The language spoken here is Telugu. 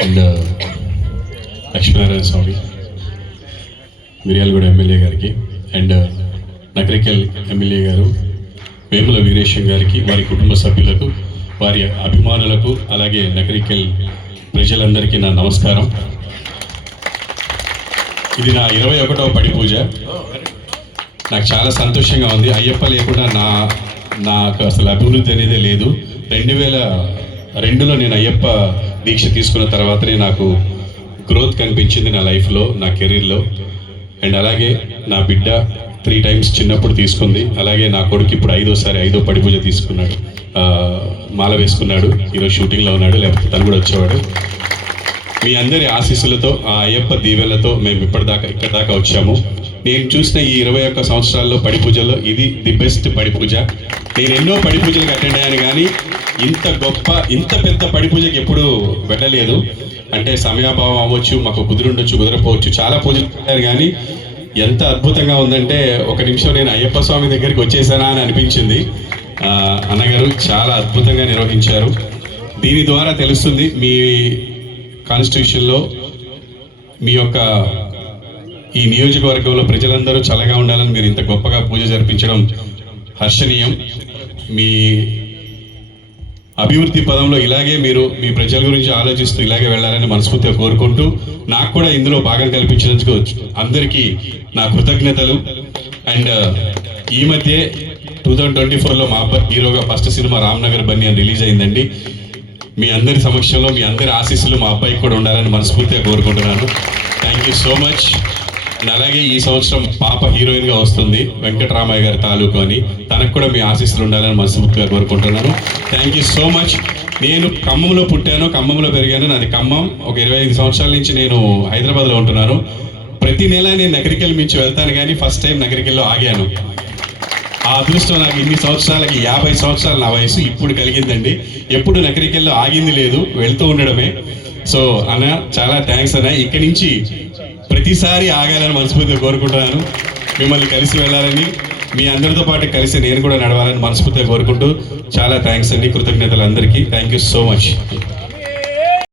అండ్ లక్ష్మీనారాయణ స్వామి మిర్యాలగూడ ఎమ్మెల్యే గారికి అండ్ నకరికల్ ఎమ్మెల్యే గారు వేముల వీరేశం గారికి వారి కుటుంబ సభ్యులకు వారి అభిమానులకు అలాగే నకరికల్ ప్రజలందరికీ నా నమస్కారం. ఇది నా ఇరవై ఒకటవ పడి పూజ. నాకు చాలా సంతోషంగా ఉంది. అయ్యప్ప లేకుండా నా నాకు అసలు అభివృద్ధి అనేది లేదు. రెండు వేల రెండులో నేను అయ్యప్ప దీక్ష తీసుకున్న తర్వాతనే నాకు గ్రోత్ కనిపించింది నా లైఫ్లో నా కెరీర్లో. అండ్ అలాగే నా బిడ్డ త్రీ టైమ్స్ చిన్నప్పుడు తీసుకుంది. అలాగే నా కొడుకు ఇప్పుడు ఐదోసారి ఐదో పడి పూజ తీసుకున్నాడు మాల వేసుకున్నాడు. ఈరోజు షూటింగ్లో ఉన్నాడు. లేకపోతే తను కూడా వచ్చేవాడు. మీ అందరి ఆశీస్సులతో ఆ అయ్యప్ప దీవెలతో మేము ఇప్పటిదాకా ఇక్కడ దాకా వచ్చాము. నేను చూసిన ఈ ఇరవై ఒక్క సంవత్సరాల్లో పడి పూజలో ఇది ది బెస్ట్ పడి పూజ నేను ఎన్నో పడి పూజలకు అటెండ్ అయ్యాను కానీ ఇంత గొప్ప ఇంత పెద్ద పడి పూజకి ఎప్పుడు వెళ్ళలేదు. అంటే సమయాభావం అవ్వచ్చు మాకు కుదురుండొచ్చు కుదరపోవచ్చు చాలా పూజలు పెట్టారు కానీ ఎంత అద్భుతంగా ఉందంటే ఒక నిమిషం నేను అయ్యప్ప స్వామి దగ్గరికి వచ్చేసానా అని అనిపించింది. అన్నగారు చాలా అద్భుతంగా నిర్వహించారు. దీని ద్వారా తెలుస్తుంది మీ కాన్స్టిట్యూషన్లో మీ యొక్క ఈ నియోజకవర్గంలో ప్రజలందరూ చల్లగా ఉండాలని మీరు ఇంత గొప్పగా పూజ జరిపించడం హర్షణీయం. మీ అభివృద్ధి పదంలో ఇలాగే మీరు మీ ప్రజల గురించి ఆలోచిస్తూ ఇలాగే వెళ్ళాలని మనస్ఫూర్తిగా కోరుకుంటూ నాకు కూడా ఇందులో భాగం కల్పించినందుకు అందరికీ నా కృతజ్ఞతలు. అండ్ ఈ మధ్య టూ థౌజండ్ ట్వంటీ ఫోర్లో మా అబ్బాయి హీరోగా ఫస్ట్ సినిమా రామ్నగర్ బన్నీ అని రిలీజ్ అయిందండి. మీ అందరి సమక్షంలో మీ అందరి ఆశీస్సులు మా అబ్బాయికి కూడా ఉండాలని మనస్ఫూర్తిగా కోరుకుంటున్నాను. Thank you so much. అలాగే ఈ సంవత్సరం పాప హీరోయిన్గా వస్తుంది వెంకటరామయ్య గారి తాలూకు అని. తనకు కూడా మీ ఆశీస్సులు ఉండాలని మనస్ఫూర్తిగా కోరుకుంటున్నాను. థ్యాంక్ యూ సో మచ్ నేను ఖమ్మంలో పుట్టాను ఖమ్మంలో పెరిగాను. నాది ఖమ్మం. ఒక ఇరవై ఐదు సంవత్సరాల నుంచి నేను హైదరాబాద్లో ఉంటున్నాను. ప్రతి నెల నేను నగరికెళ్ళి మించి వెళ్తాను కానీ ఫస్ట్ టైం నగరికెళ్ళలో ఆగాను. ఆ అదృష్టం నాకు ఇన్ని సంవత్సరాలకి యాభై సంవత్సరాలు నా వయసు ఇప్పుడు కలిగిందండి. ఎప్పుడు నకరికెళ్ళలో ఆగింది లేదు వెళ్తూ ఉండడమే. సో అన్న చాలా థ్యాంక్స్ అన్న. ఇక్కడి నుంచి ప్రతిసారి ఆగాలని మనస్ఫూర్తిగా కోరుకుంటున్నాను. మిమ్మల్ని కలిసి వెళ్ళాలని మీ అందరితో పాటు కలిసి నేను కూడా నడవాలని మనస్ఫూర్తిగా కోరుకుంటూ చాలా థ్యాంక్స్ అండి. కృతజ్ఞతలు అందరికీ. Thank you so much